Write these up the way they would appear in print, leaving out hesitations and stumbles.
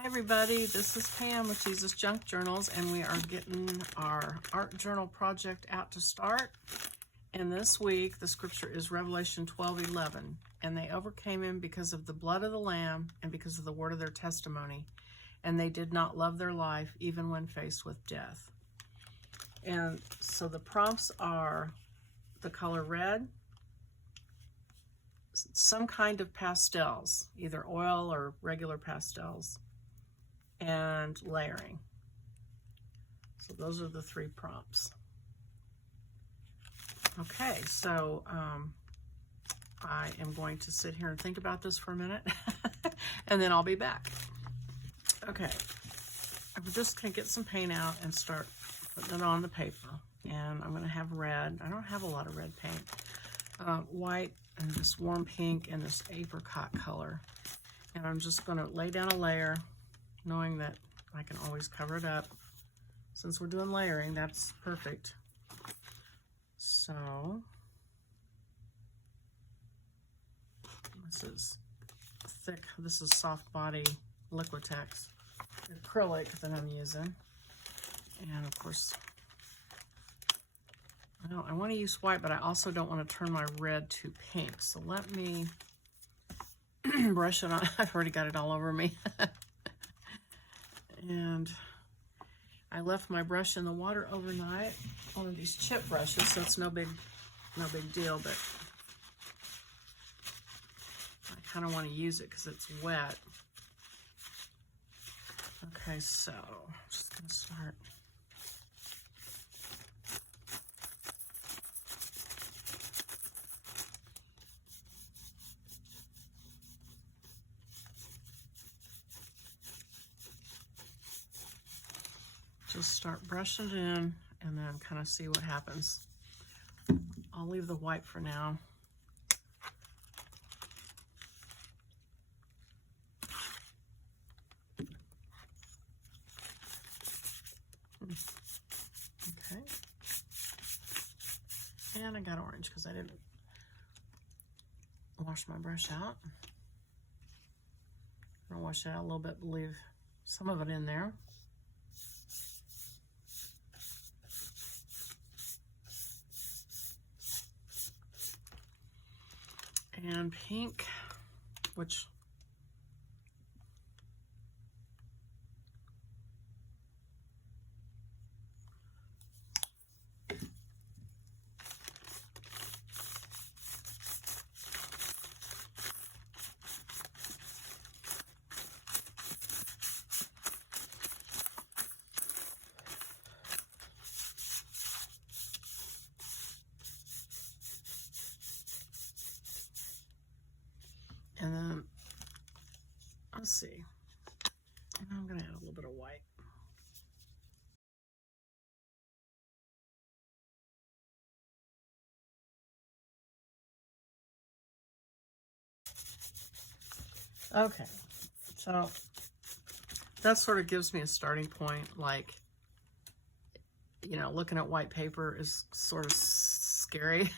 Hi everybody, this is Pam with Jesus Junk Journals, and we are getting our art journal project out to start. And this week the scripture is Revelation 12:11, and they overcame him because of the blood of the Lamb and because of the word of their testimony, and they did not love their life even when faced with death. And so the prompts are the color red, some kind of pastels, either oil or regular pastels, and layering. So those are the three prompts. Okay, so I am going to sit here and think about this for a minute and then I'll be back. Okay, I'm just going to get some paint out and start putting it on the paper. And I'm going to have red. I don't have a lot of red paint. White and this warm pink and this apricot color. And I'm just going to lay down a layer, knowing that I can always cover it up. Since we're doing layering, that's perfect. So this is thick, this is soft body Liquitex acrylic that I'm using. And of course, I want to use white, but I also don't want to turn my red to pink. So let me brush it on. I've already got it all over me. And I left my brush in the water overnight, one of these chip brushes, so it's no big deal, but I kind of want to use it because it's wet. Okay, so I'm just going to start. Just start brushing it in and then kind of see what happens. I'll leave the white for now. Okay. And I got orange because I didn't wash my brush out. I'm gonna wash it out a little bit, leave some of it in there. And pink, which and then, let's see, I'm going to add a little bit of white. Okay, so that sort of gives me a starting point, like, you know, looking at white paper is sort of scary.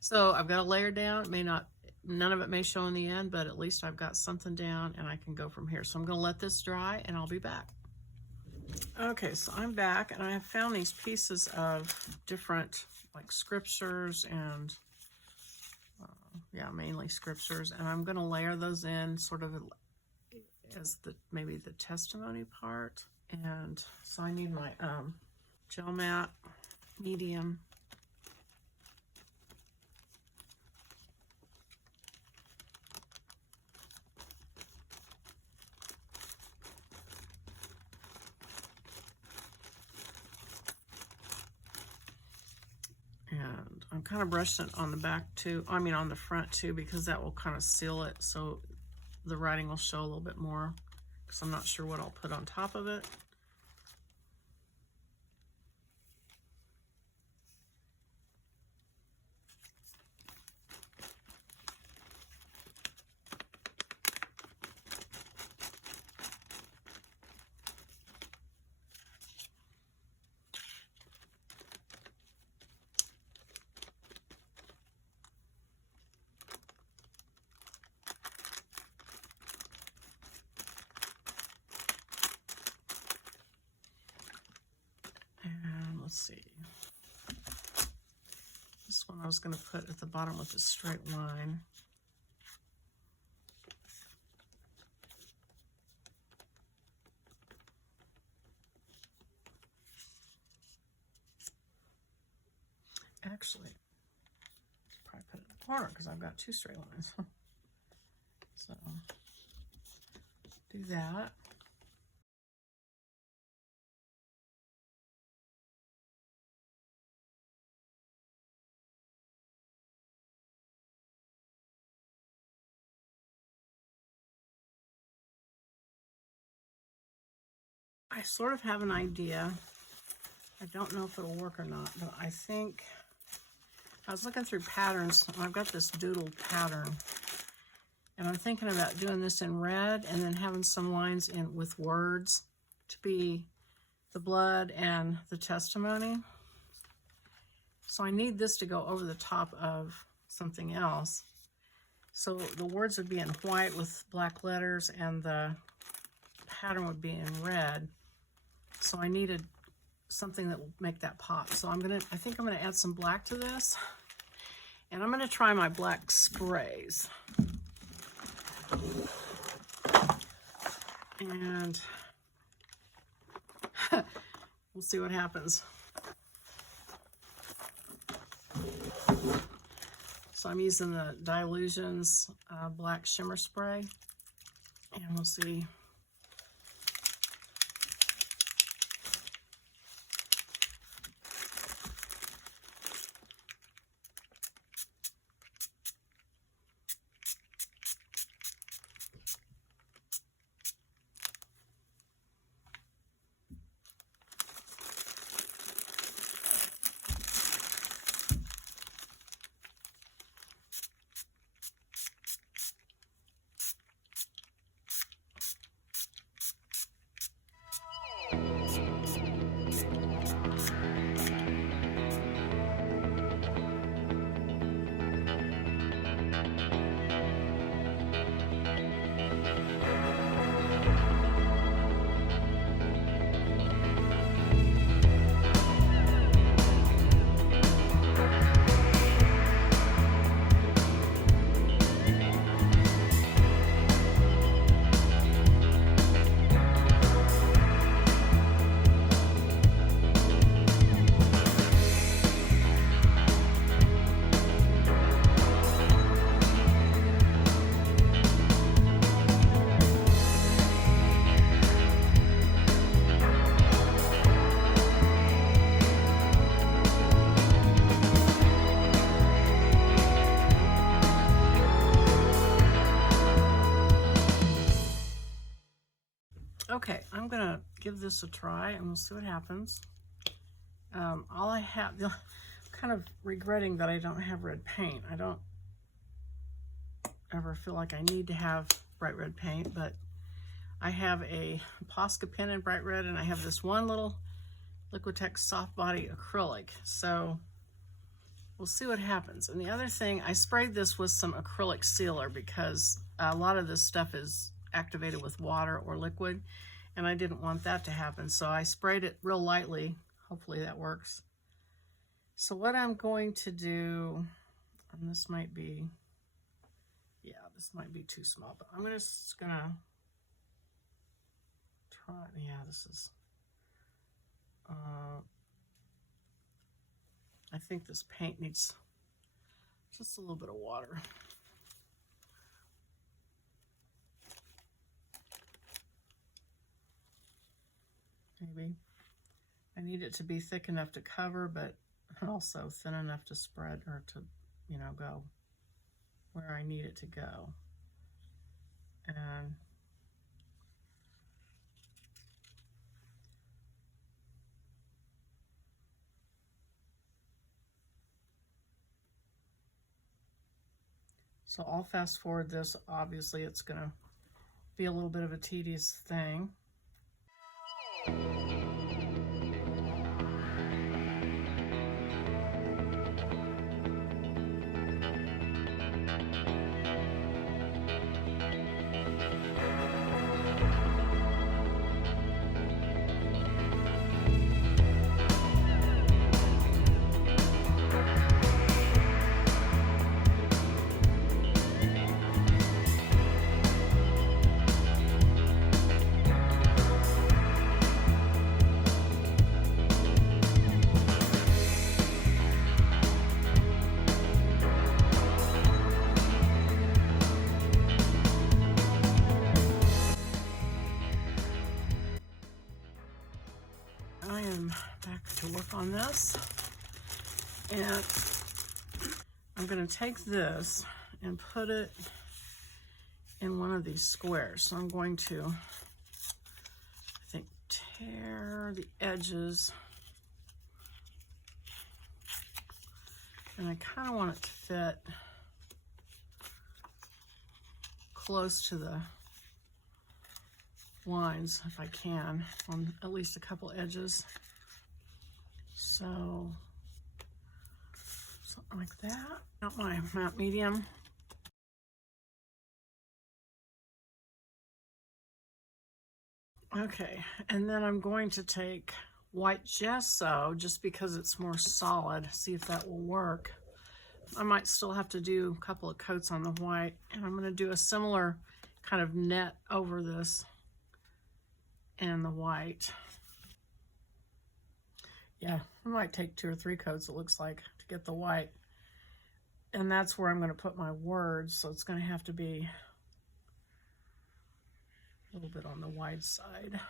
So I've got a layer down. It may not, none of it may show in the end, but at least I've got something down and I can go from here. So I'm going to let this dry and I'll be back. Okay, so I'm back and I have found these pieces of different like scriptures and yeah, mainly scriptures, and I'm going to layer those in sort of as the maybe the testimony part. And so I need my gel matte medium. And I'm kind of brushing it on the back too, I mean on the front too, because that will kind of seal it so the writing will show a little bit more, because I'm not sure what I'll put on top of it. let's see. This one I was going to put at the bottom with a straight line. Actually, probably put it in the corner because I've got two straight lines. So, do that. I sort of have an idea. I don't know if it'll work or not, but I think I was looking through patterns, and I've got this doodle pattern, and I'm thinking about doing this in red and then having some lines in with words to be the blood and the testimony. So I need this to go over the top of something else. So the words would be in white with black letters, and the pattern would be in red. So I needed something that will make that pop. So I think I'm gonna add some black to this, and I'm gonna try my black sprays. And we'll see what happens. So I'm using the Dilutions black shimmer spray, and we'll see. Okay, I'm gonna give this a try and we'll see what happens. All I have, kind of regretting that I don't have red paint. I don't ever feel like I need to have bright red paint, but I have a Posca pen in bright red, and I have this one little Liquitex soft body acrylic. So we'll see what happens. And the other thing, I sprayed this with some acrylic sealer because a lot of this stuff is activated with water or liquid, and I didn't want that to happen. So I sprayed it real lightly. Hopefully that works. So what I'm going to do, and this might be, yeah, this might be too small, but I'm just gonna try, yeah, this is, I think this paint needs just a little bit of water. Maybe. I need it to be thick enough to cover, but also thin enough to spread, or to, you know, go where I need it to go. And so I'll fast forward this. Obviously it's gonna be a little bit of a tedious thing. on this. And I'm going to take this and put it in one of these squares. So I'm going to, I think, tear the edges. And I kind of want it to fit close to the lines if I can, on at least a couple edges. So something like that. Got my matte medium. Okay, and then I'm going to take white gesso just because it's more solid, see if that will work. I might still have to do a couple of coats on the white, and I'm going to do a similar kind of net over this and the white. Yeah, I might take 2 or 3 coats, it looks like, to get the white. And that's where I'm going to put my words, so it's going to have to be a little bit on the wide side.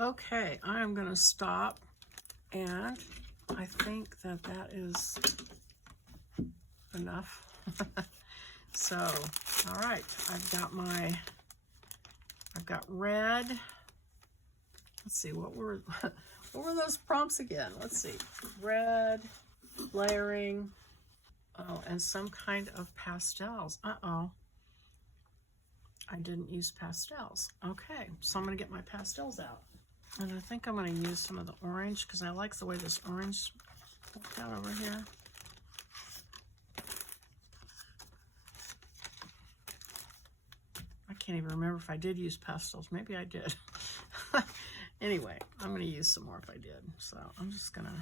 Okay, I'm going to stop, and I think that that is enough. So, all right, I've got red. Let's see, what were those prompts again? Let's see, red, layering, oh, and some kind of pastels. Uh-oh, I didn't use pastels. Okay, so I'm going to get my pastels out. And I think I'm going to use some of the orange because I like the way this orange worked out over here. I can't even remember if I did use pastels. Maybe I did. Anyway, I'm going to use some more if I did. So I'm just going to...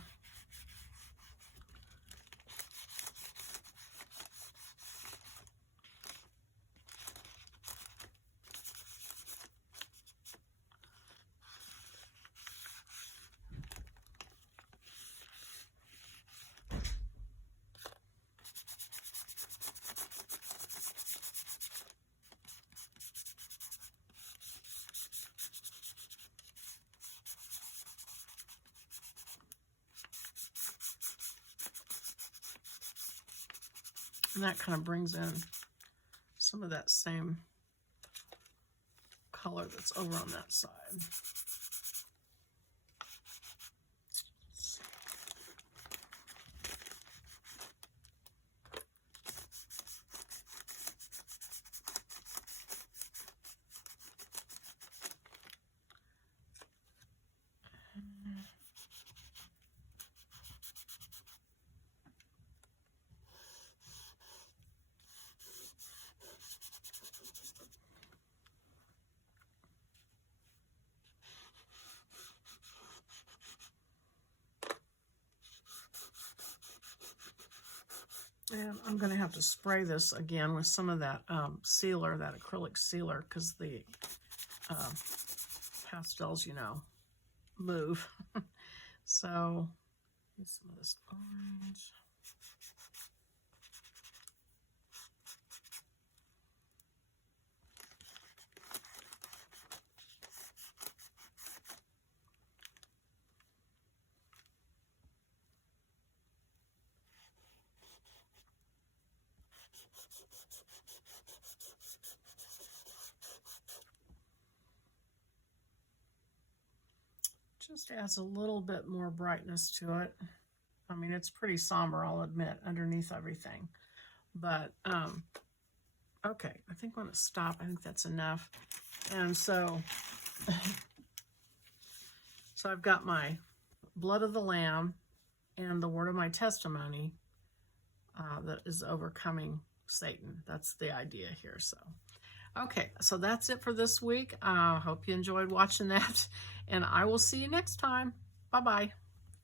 And that kind of brings in some of that same color that's over on that side. And I'm going to have to spray this again with some of that sealer, that acrylic sealer, because the pastels, you know, move. So, get some of this orange. Just adds a little bit more brightness to it. I mean, it's pretty somber, I'll admit, underneath everything. But, okay, I think I'm going to stop. I think that's enough. And so, so I've got my blood of the Lamb and the word of my testimony that is overcoming Satan. That's the idea here. So, okay, so that's it for this week. Hope you enjoyed watching that, and I will see you next time. Bye-bye.